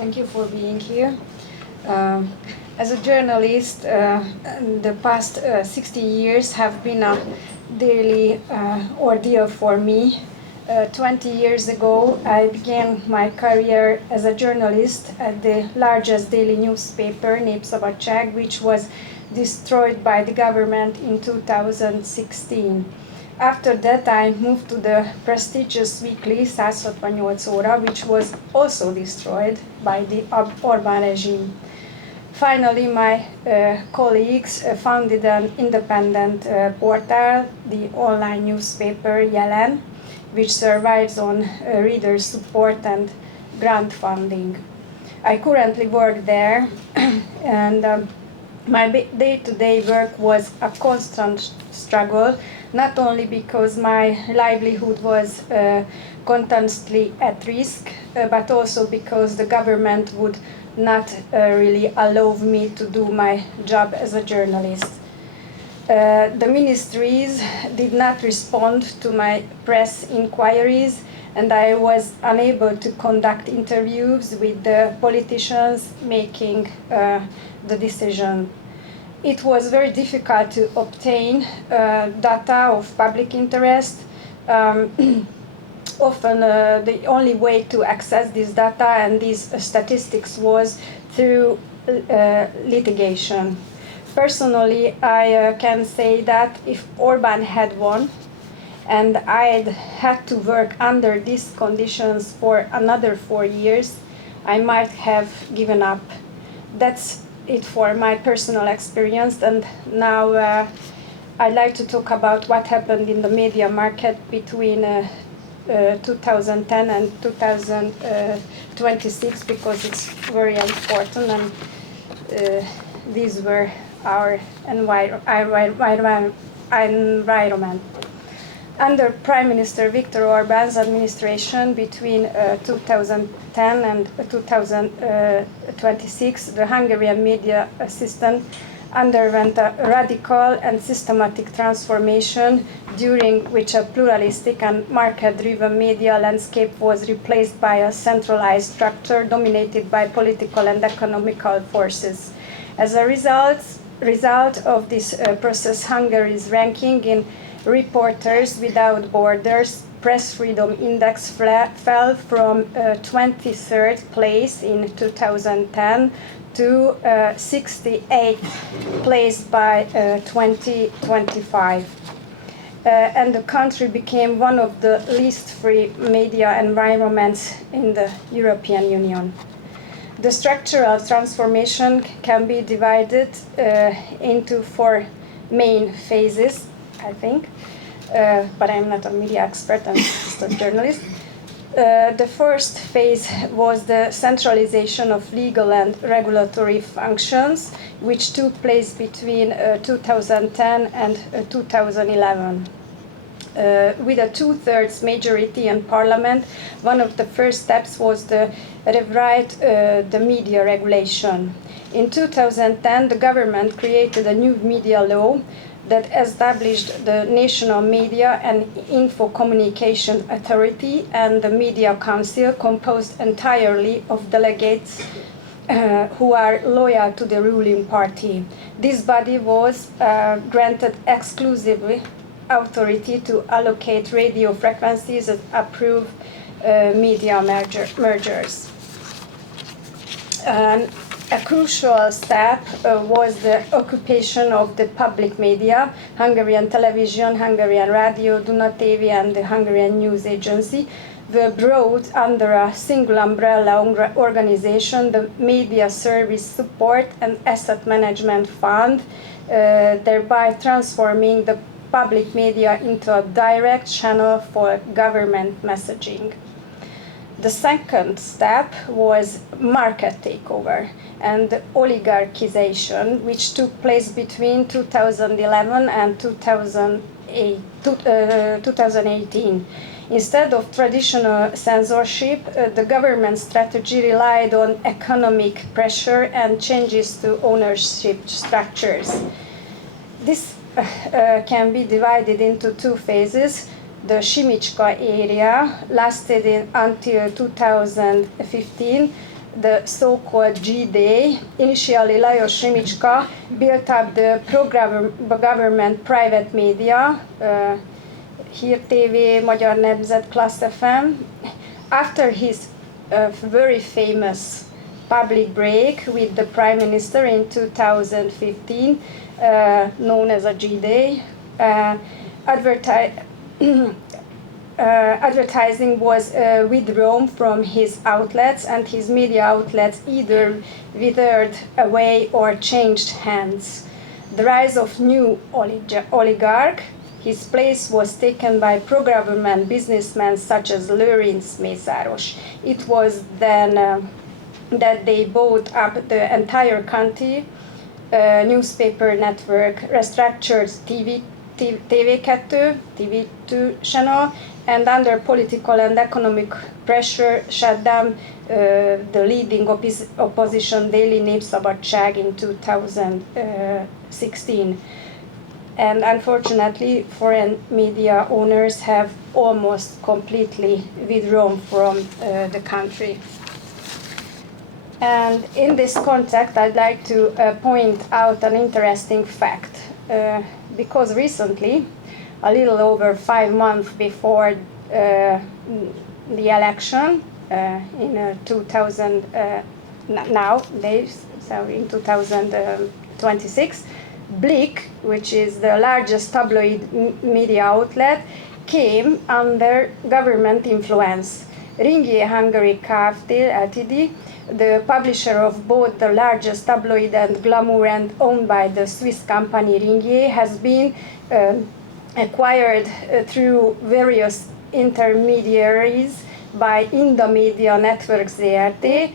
Thank you for being here. As a journalist, the past 60 years have been a daily ordeal for me. 20 years ago, I began my career as a journalist at the largest daily newspaper, Népszabadság, which was destroyed by the government in 2016. After that, I moved to the prestigious weekly 168 óra, which was also destroyed by the Orbán regime. Finally, my colleagues founded an independent portal, the online newspaper Jelen, which survives on reader support and grant funding. I currently work there, and my day-to-day work was a constant struggle, not only because my livelihood was constantly at risk, but also because the government would not really allow me to do my job as a journalist. The ministries did not respond to my press inquiries, and I was unable to conduct interviews with the politicians making the decision. It was very difficult to obtain data of public interest. Often the only way to access this data and these statistics was through litigation. Personally, I can say that if Orbán had won and I'd had to work under these conditions for another 4 years, I might have given up. That's it for my personal experience, and now I'd like to talk about what happened in the media market between 2010 and 2026, because it's very important, and these were our environment. Under Prime Minister Viktor Orbán's administration between 2010 and 2026, the Hungarian media system underwent a radical and systematic transformation, during which a pluralistic and market-driven media landscape was replaced by a centralized structure dominated by political and economical forces. As a result of this process, Hungary's ranking in Reporters Without Borders Press Freedom Index fell from 23rd place in 2010 to 68th place by 2025. And the country became one of the least free media environments in the European Union. The structural transformation can be divided into 4 main phases, I think, but I'm not a media expert, I'm just a journalist. The first phase was the centralization of legal and regulatory functions, which took place between 2010 and 2011. With a 2/3 majority in parliament, one of the first steps was to rewrite the media regulation. In 2010, the government created a new media law that established the National Media and Info Communication Authority and the Media Council, composed entirely of delegates who are loyal to the ruling party. This body was granted exclusively authority to allocate radio frequencies and approve media mergers. A crucial step was the occupation of the public media. Hungarian television, Hungarian radio, Duna TV, and the Hungarian News Agency were brought under a single umbrella organization, the Media Service Support and Asset Management Fund, thereby transforming the public media into a direct channel for government messaging. The second step was market takeover and oligarchization, which took place between 2011 and 2018. Instead of traditional censorship, the government strategy relied on economic pressure and changes to ownership structures. This can be divided into 2 phases. The Simicska area lasted until 2015, the so-called G-Day. Initially, Lajos Rimicska built up the pro-government private media, Hír TV, Magyar Nemzet, Class FM. After his very famous public break with the Prime Minister in 2015, known as a G-Day, advertising was withdrawn from his outlets, and his media outlets either withered away or changed hands. The rise of new oligarch, his place was taken by pro-government businessmen such as Lőrinc Mészáros. It was then that they bought up the entire country, newspaper network, restructured TV2 channel, and under political and economic pressure shut down the leading opposition daily Népszabadság in 2016. And unfortunately, foreign media owners have almost completely withdrawn from the country. And in this context, I'd like to point out an interesting fact, because recently, a little over 5 months before the election in 2026, Blick, which is the largest tabloid media outlet, came under government influence. Ringier Hungary Kft. Ltd., the publisher of both the largest tabloid and glamour and owned by the Swiss company Ringier, has been acquired through various intermediaries by Indomedia Networks Zrt.,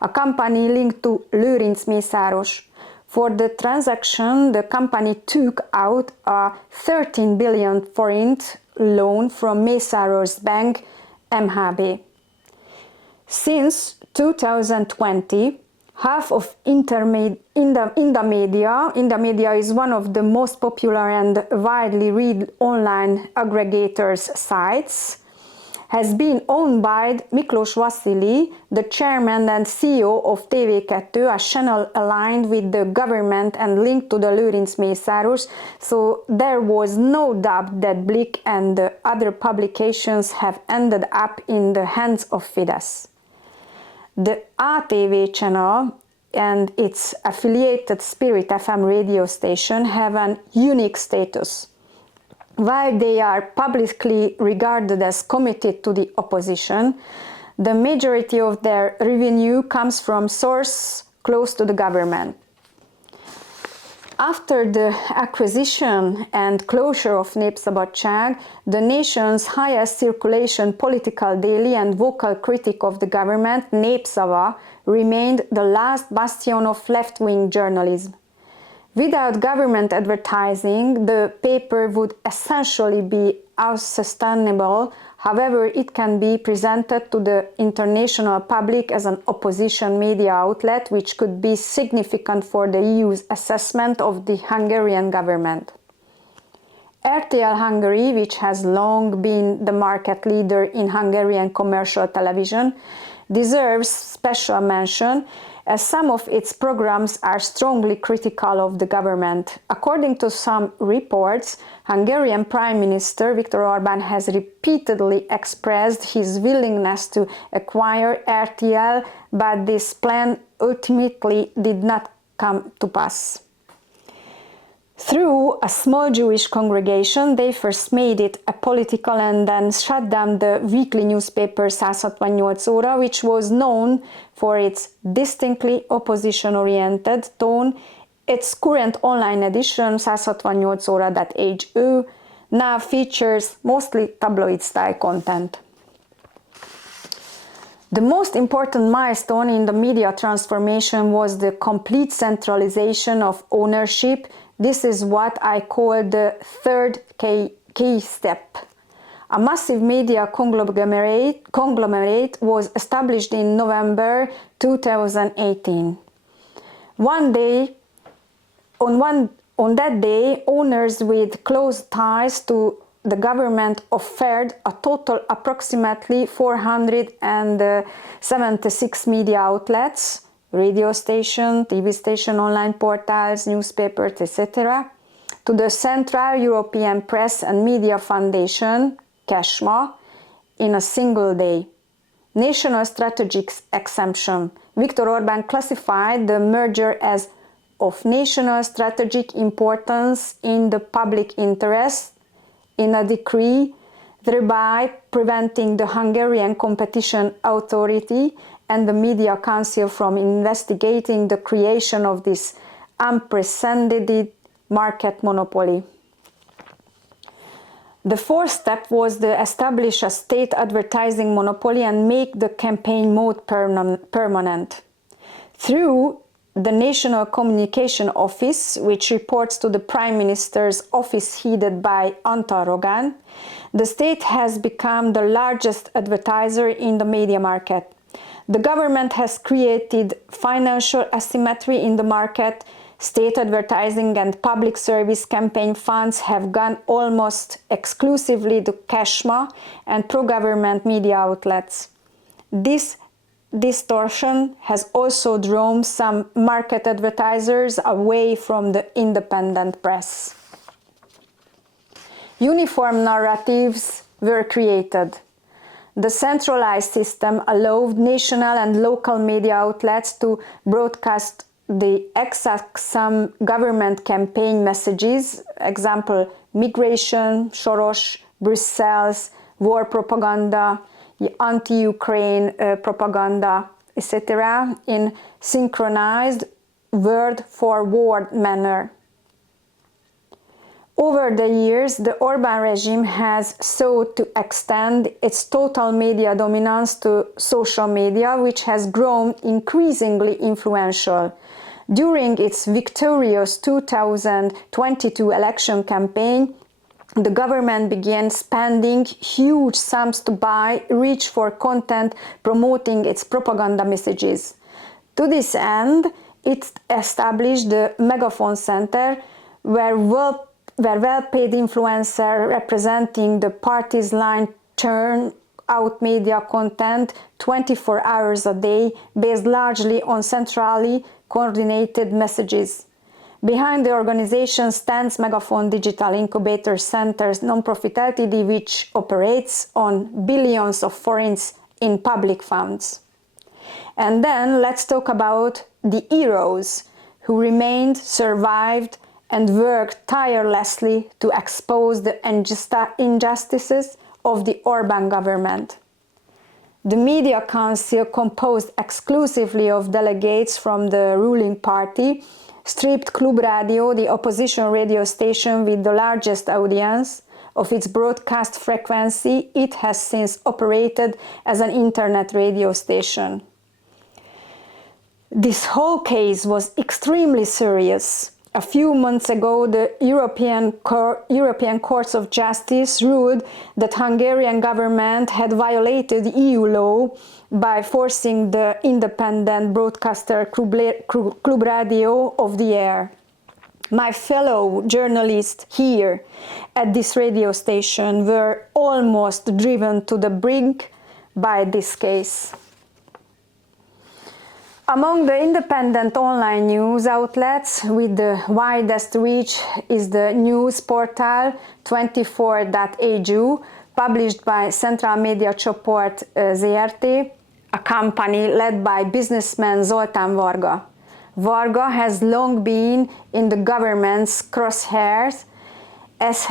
a company linked to Lőrinc Mészáros. For the transaction, the company took out a 13 billion forint loan from Mészáros Bank MHB. Since 2020, half of Indomedia is one of the most popular and widely read online aggregators sites, has been owned by Miklós Vasily, the chairman and CEO of TV2, a channel aligned with the government and linked to the Lőrinc Mészáros, so there was no doubt that Blick and the other publications have ended up in the hands of Fidesz. The ATV channel and its affiliated Spirit FM radio station have an unique status. While they are publicly regarded as committed to the opposition, the majority of their revenue comes from sources close to the government. After the acquisition and closure of Népszabadság, the nation's highest circulation political daily and vocal critic of the government, Népszava, remained the last bastion of left-wing journalism. Without government advertising, the paper would essentially be unsustainable. However, it can be presented to the international public as an opposition media outlet, which could be significant for the EU's assessment of the Hungarian government. RTL Hungary, which has long been the market leader in Hungarian commercial television, deserves special mention, as some of its programs are strongly critical of the government. According to some reports, Hungarian Prime Minister Viktor Orbán has repeatedly expressed his willingness to acquire RTL, but this plan ultimately did not come to pass. Through a small Jewish congregation, they first made it a political and then shut down the weekly newspaper 168 óra, which was known for its distinctly opposition-oriented tone. Its current online edition, 168 óra.hu, now features mostly tabloid-style content. The most important milestone in the media transformation was the complete centralization of ownership. This is what I call the third key step. A massive media conglomerate was established in November 2018. On that day, owners with close ties to the government offered a total approximately 476 media outlets, radio station, TV station, online portals, newspapers, etc., to the Central European Press and Media Foundation, CESMA, in a single day. National strategic exemption. Viktor Orbán classified the merger as of national strategic importance in the public interest in a decree, thereby preventing the Hungarian Competition Authority and the Media Council from investigating the creation of this unprecedented market monopoly. The fourth step was to establish a state advertising monopoly and make the campaign mode permanent. Through the National Communication Office, which reports to the Prime Minister's office headed by Antal Rogán, the state has become the largest advertiser in the media market. The government has created financial asymmetry in the market. State advertising and public service campaign funds have gone almost exclusively to CESMA and pro-government media outlets. This distortion has also drawn some market advertisers away from the independent press. Uniform narratives were created. The centralized system allowed national and local media outlets to broadcast the exact same government campaign messages, example, migration, Soros, Brussels, war propaganda, anti-Ukraine propaganda, etc., in synchronized word-for-word manner. Over the years, the Orbán regime has sought to extend its total media dominance to social media, which has grown increasingly influential. During its victorious 2022 election campaign, the government began spending huge sums to buy reach for content promoting its propaganda messages. To this end, it established the Megaphone Center, where well-paid influencers representing the party's line churn out media content 24 hours a day, based largely on centrally coordinated messages. Behind the organization stands Megaphone Digital Incubator Centers non-profit Ltd, which operates on billions of forints in public funds. And then let's talk about the heroes who remained, survived, and worked tirelessly to expose the injustices of the Orbán government. The Media Council, composed exclusively of delegates from the ruling party, stripped Klub Radio, the opposition radio station with the largest audience, of its broadcast frequency. It has since operated as an internet radio station. This whole case was extremely serious. A few months ago, the European Courts of Justice ruled that Hungarian government had violated EU law by forcing the independent broadcaster Klub Radio off the air. My fellow journalists here at this radio station were almost driven to the brink by this case. Among the independent online news outlets with the widest reach is the news portal 24.hu, published by Central Media Csoport ZRT, a company led by businessman Zoltán Varga. Varga has long been in the government's crosshairs, as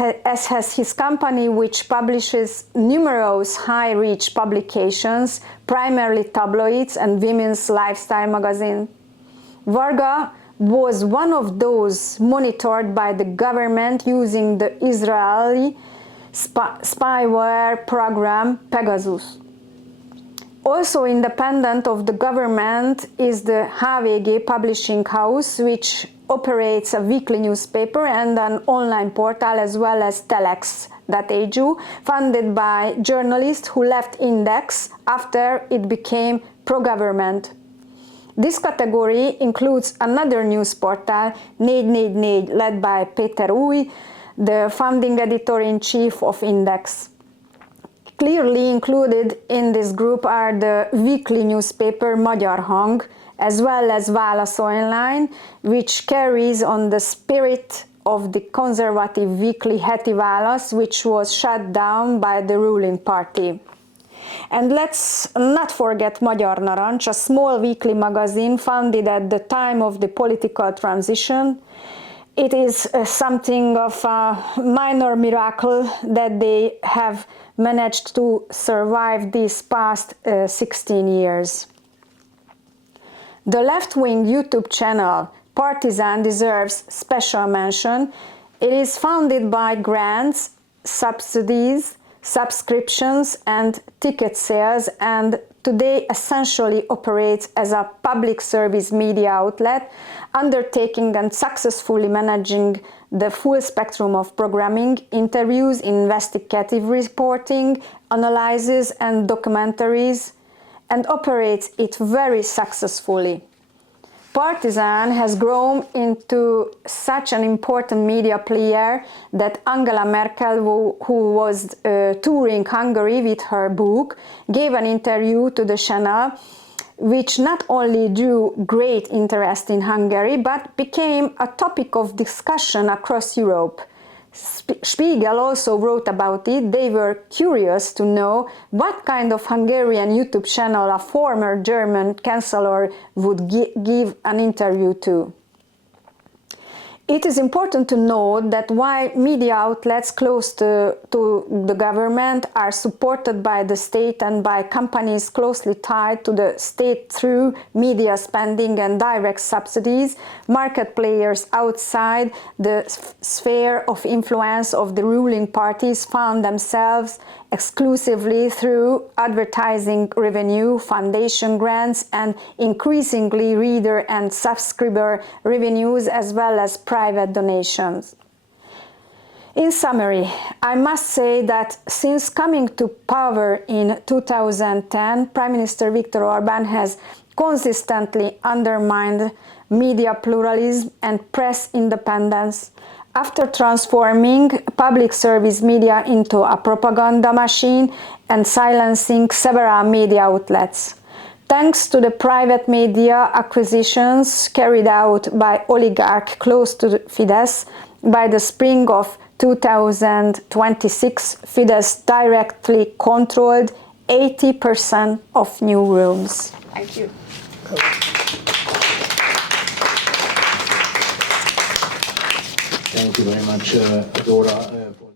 has his company, which publishes numerous high-reach publications, primarily tabloids and women's lifestyle magazine. Varga was one of those monitored by the government using the Israeli spyware program Pegasus. Also independent of the government is the HVG publishing house, which operates a weekly newspaper and an online portal, as well as telex.hu, funded by journalists who left Index after it became pro-government. This category includes another news portal, 444, led by Péter Új, the founding editor-in-chief of Index. Clearly included in this group are the weekly newspaper Magyar Hang, as well as Válasz Online, which carries on the spirit of the conservative weekly Heti Válasz, which was shut down by the ruling party. And let's not forget Magyar Narancs, a small weekly magazine founded at the time of the political transition. It is something of a minor miracle that they have managed to survive these past 16 years. The left-wing YouTube channel Partizan deserves special mention. It is funded by grants, subsidies, subscriptions and ticket sales, and today essentially operates as a public service media outlet, undertaking and successfully managing the full spectrum of programming, interviews, investigative reporting, analysis and documentaries, and operates it very successfully. Partizan has grown into such an important media player that Angela Merkel, who was touring Hungary with her book, gave an interview to the channel, which not only drew great interest in Hungary, but became a topic of discussion across Europe. Spiegel also wrote about it. They were curious to know what kind of Hungarian YouTube channel a former German chancellor would give an interview to. It is important to note that while media outlets close to the government are supported by the state and by companies closely tied to the state through media spending and direct subsidies, market players outside the sphere of influence of the ruling parties found themselves exclusively through advertising revenue, foundation grants, and increasingly reader and subscriber revenues, as well as private donations. In summary, I must say that since coming to power in 2010, Prime Minister Viktor Orbán has consistently undermined media pluralism and press independence, after transforming public service media into a propaganda machine and silencing several media outlets. Thanks to the private media acquisitions carried out by oligarchs close to Fidesz, by the spring of 2026, Fidesz directly controlled 80% of newsrooms. Thank you. Thank you very much, Dóra.